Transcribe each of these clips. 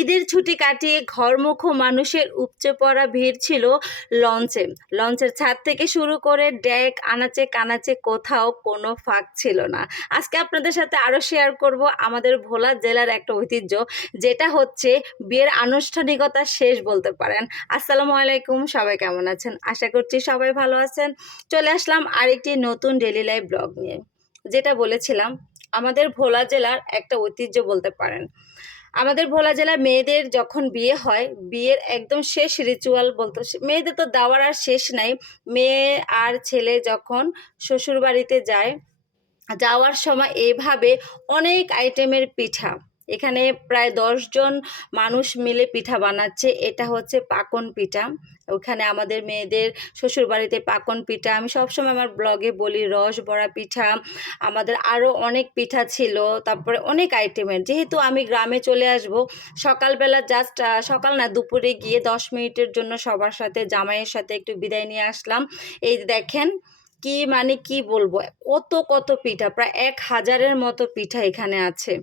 ঈদের ছুটি কাটিয়ে ঘরমুখো মানুষের উপচে পড়া ভিড় ছিল লঞ্চে। লঞ্চের ছাদ থেকে শুরু করে ডেক আনাচে কানাচে কোথাও কোনো ফাঁক ছিল না। আজকে আপনাদের সাথে আরও শেয়ার করব আমাদের ভোলা জেলার একটা ঐতিহ্য, যেটা হচ্ছে বিয়ের আনুষ্ঠানিকতা শেষ বলতে পারেন। আসসালামু আলাইকুম, সবাই কেমন আছেন? আশা করছি সবাই ভালো আছেন। চলে আসলাম আরেকটি নতুন ডেইলি লাইফ ব্লগ নিয়ে। যেটা বলেছিলাম, আমাদের ভোলা জেলার একটা ঐতিহ্য বলতে পারেন। আমাদের ভোলা জেলায় মেয়েদের যখন বিয়ে হয়, বিয়ের একদম শেষ রিচুয়াল বলতে, মেয়েদের তো দেওয়ার আর শেষ নাই। মেয়ে আর ছেলে যখন শ্বশুর বাড়িতে যায়, যাওয়ার সময় এভাবে অনেক আইটেমের পিঠা, এখানে প্রায় 10 জন মানুষ মিলে পিঠা বানাচ্ছে। এটা হচ্ছে পাকন পিঠা। ওখানে আমাদের মেয়েদের শ্বশুর বাড়িতে পাকন পিঠা, আমি সবসময় আমার ব্লগে বলি, রস বড়া পিঠা, আমাদের আরও অনেক পিঠা ছিল। তারপরে অনেক আইটেমের, যেহেতু আমি গ্রামে চলে আসব, সকালবেলা জাস্ট সকাল না দুপুরে গিয়ে 10 মিনিটের জন্য সবার সাথে, জামাইয়ের সাথে একটু বিদায় নিয়ে আসলাম। এই দেখেন, কি মানে কি বলবো, কত কত পিঠা, প্রায় 1000-এর মতো পিঠা এখানে আছে।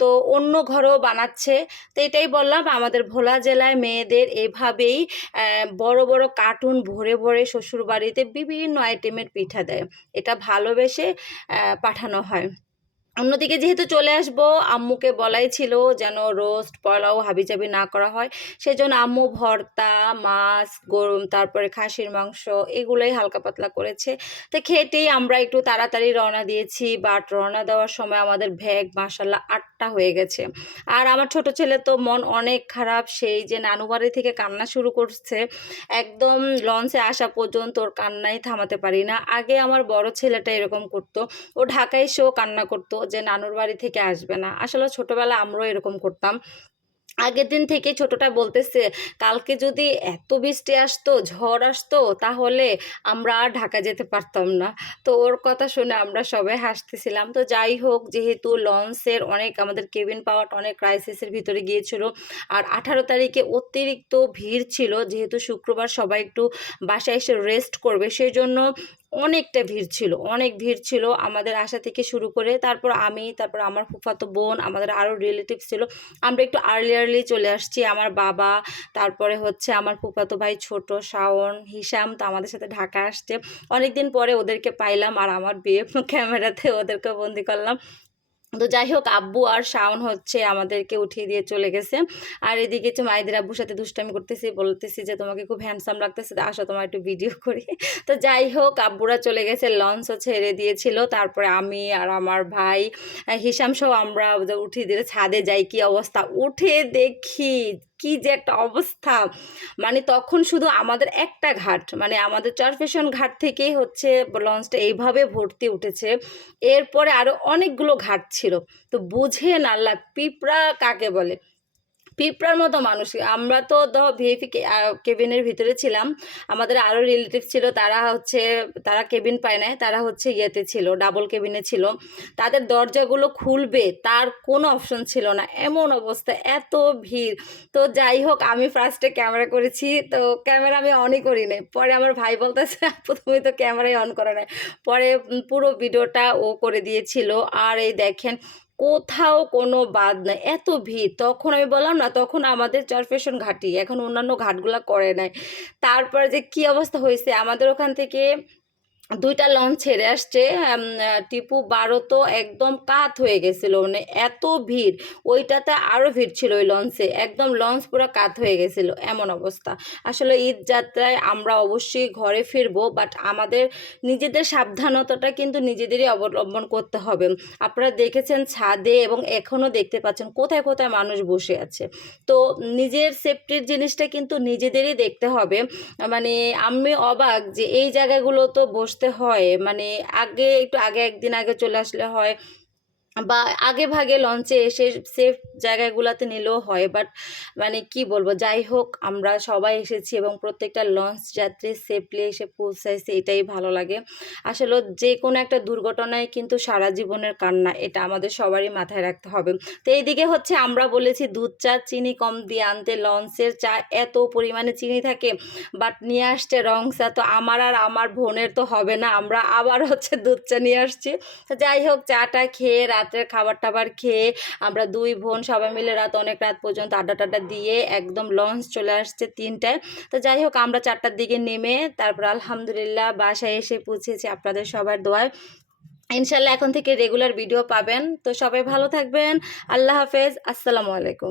তো অন্য ঘরেও বানাচ্ছে। তো এটাই বললাম, আমাদের ভোলা জেলায় মেয়েদের এভাবেই বড় বড় কার্টুন ভরে ভরে শ্বশুরবাড়িতে বিভিন্ন আইটেমের পিঠা দেয়। এটা ভালোবেসে পাঠানো হয়। অন্যদিকে যেহেতু চলে আসব, আম্মুকে বলাই ছিল যেন রোস্ট পোলাও হাবিজাবি না করা হয়। সেজন্য আম্মু ভর্তা, মাছ, গরু, তারপরে খাসির মাংস, এগুলোই হালকা পাতলা করেছে। তো খেতেই আমরা একটু তাড়াতাড়ি রওনা দিয়েছি, বাট রওনা দেওয়ার সময় আমাদের ব্যাগ মাশাল্লাহ 8টা হয়ে গেছে। আর আমার ছোট ছেলে তো মন অনেক খারাপ, সেই যে নানু বাড়ি থেকে কান্না শুরু করছে। একদম লঞ্চে আসা পর্যন্ত ওর কান্নাই থামাতে পারি না। আগে আমার বড় ছেলেটা এরকম করতো, ও ঢাকায় এসেও কান্না করতো যে নানুর বাড়ি থেকে আসবে না। আসলে ছোটবেলা আমরাও এরকম করতাম। আগের দিন থেকে ছোটটা বলতেছে, কালকে যদি এত বৃষ্টি আসতো, ঝড় আসতো, তাহলে আমরা আর ঢাকা যেতে পারতাম না। তো ওর কথা শুনে আমরা সবাই হাসতেছিলাম। তো যাই হোক, যেহেতু লঞ্চের অনেক, আমাদের কেবিন পাওয়াটা অনেক ক্রাইসিসের ভিতরে গিয়েছিল। আর 18 তারিখে অতিরিক্ত ভিড় ছিল, যেহেতু শুক্রবার সবাই একটু বাসায় এসে রেস্ট করবে, সেই জন্য অনেকটা ভিড় ছিল, অনেক ভিড় ছিল আমাদের আসা থেকে শুরু করে। তারপর আমি, তারপর আমার ফুফাতো বোন, আমাদের আরও রিলেটিভস ছিল, আমরা একটু আর্লি চলে আসছি। আমার বাবা, তারপরে হচ্ছে আমার ফুফাতো ভাই ছোট শাওন, হিসাম তো আমাদের সাথে ঢাকা আসছে। অনেকদিন পরে ওদেরকে পাইলাম, আর আমার বিয়ে ক্যামেরাতে ওদেরকে বন্দি করলাম। তো যাই হোক, আব্বু আর শাওন হচ্ছে আমাদেরকে উঠিয়ে দিয়ে চলে গেছে। আর এদিকে হচ্ছে মায়েদের আব্বুর সাথে দুষ্টামি করতেছি, বলতেছি যে তোমাকে খুব হ্যান্ডসাম লাগতেছে, আসো তোমার একটু ভিডিও করি। তো যাই হোক, আব্বুরা চলে গেছে, লঞ্চও ছেড়ে দিয়েছিল। তারপরে আমি আর আমার ভাই হিসাম সহ আমরা উঠিয়ে দিয়ে ছাদে যাই। কি অবস্থা, উঠে দেখি কি যে একটা অবস্থা, মানে তখন শুধু আমাদের একটা ঘাট, মানে আমাদের চরফেশন ঘাট থেকেই হচ্ছে লঞ্চটা এইভাবে ভর্তি উঠেছে। এরপরে আরও অনেকগুলো ঘাট ছিল। তো বুঝেন আল্লাহ, পিঁপড়া কাকে বলে, পিঁপড়ার মতো মানুষ। আমরা তো ভিআইপি কেবিনের ভিতরে ছিলাম, আমাদের আরও রিলেটিভ ছিল, তারা কেবিন পায় নাই, তারা হচ্ছে ইয়েতে ছিল, ডাবল কেবিনে ছিল। তাদের দরজাগুলো খুলবে তার কোনো অপশন ছিল না, এমন অবস্থা, এত ভিড়। তো যাই হোক, আমি ফার্স্টে ক্যামেরা করেছি, তো ক্যামেরা আমি অনই করি নাই। পরে আমার ভাই বলতেছে, আপু তুমি তো ক্যামেরাই অন করে নাই। পরে পুরো ভিডিওটা ও করে দিয়েছিল। আর এই দেখেন, কোথাও কোনো বাদ নাই, এত ভিড়। তখন আমি বললাম না, তখন আমাদের চরফেশন ঘাটি, এখন অন্যান্য ঘাটগুলা করে নাই। তারপরে যে কি অবস্থা হয়েছে, আমাদের ওখান থেকে 2টা লঞ্চ ছেড়ে আসছে। টিপু 12 তো একদম কাত হয়ে গেছিলো, মানে এত ভিড়। ওইটাতে আরও ভিড় ছিল, ওই লঞ্চে একদম লঞ্চ পুরো কাত হয়ে গেছিলো, এমন অবস্থা। আসলে ঈদ যাত্রায় আমরা অবশ্যই ঘরে ফিরবো, বাট আমাদের নিজেদের সাবধানতাটা কিন্তু নিজেদেরই অবলম্বন করতে হবে। আপনারা দেখেছেন ছাদে, এবং এখনও দেখতে পাচ্ছেন কোথায় কোথায় মানুষ বসে আছে। তো নিজের সেফটির জিনিসটা কিন্তু নিজেদেরই দেখতে হবে। মানে আমি অবাক যে এই জায়গাগুলো তো বসতে হয়, মানে একটু আগে, একদিন আগে চলে আসলে হয়, বা আগে ভাগে লঞ্চে এসে সেফ জায়গাগুলোতে নিলেও হয়। বাট মানে কি বলবো, যাই হোক, আমরা সবাই এসেছি এবং প্রত্যেকটা লঞ্চ যাত্রী সেফলি এসে পৌঁছাইছে, এটাই ভালো লাগে। আসলে যে কোনো একটা দুর্ঘটনায় কিন্তু সারা জীবনের কান্না, এটা আমাদের সবারই মাথায় রাখতে হবে। তো এইদিকে হচ্ছে আমরা বলেছি দুধ চা চিনি কম দিয়ে আনতে, লঞ্চের চা এত পরিমাণে চিনি থাকে, বাট নিয়ে আসছে রং চা। তো আমার আর আমার বোনের তো হবে না, আমরা আবার হচ্ছে দুধ চা নিয়ে আসছি। তো যাই হোক, চাটা খেয়ে রাত্রের খাবার-টাবার খেয়ে আমরা 2 বোন সবাই মিলে অনেক রাত পর্যন্ত আড্ডা-টাড্ডা দিয়ে একদম লঞ্চ চলে আসছে 3টায়। তো যাই হোক আমরা 4টার দিকে নেমে তারপর আলহামদুলিল্লাহ বাসায় এসে পৌঁছেছি আপনাদের সবার দোয়ায়। ইনশাআল্লাহ এখন থেকে রেগুলার ভিডিও পাবেন। তো সবাই ভালো থাকবেন। আল্লাহ হাফেজ। আসসালামু আলাইকুম।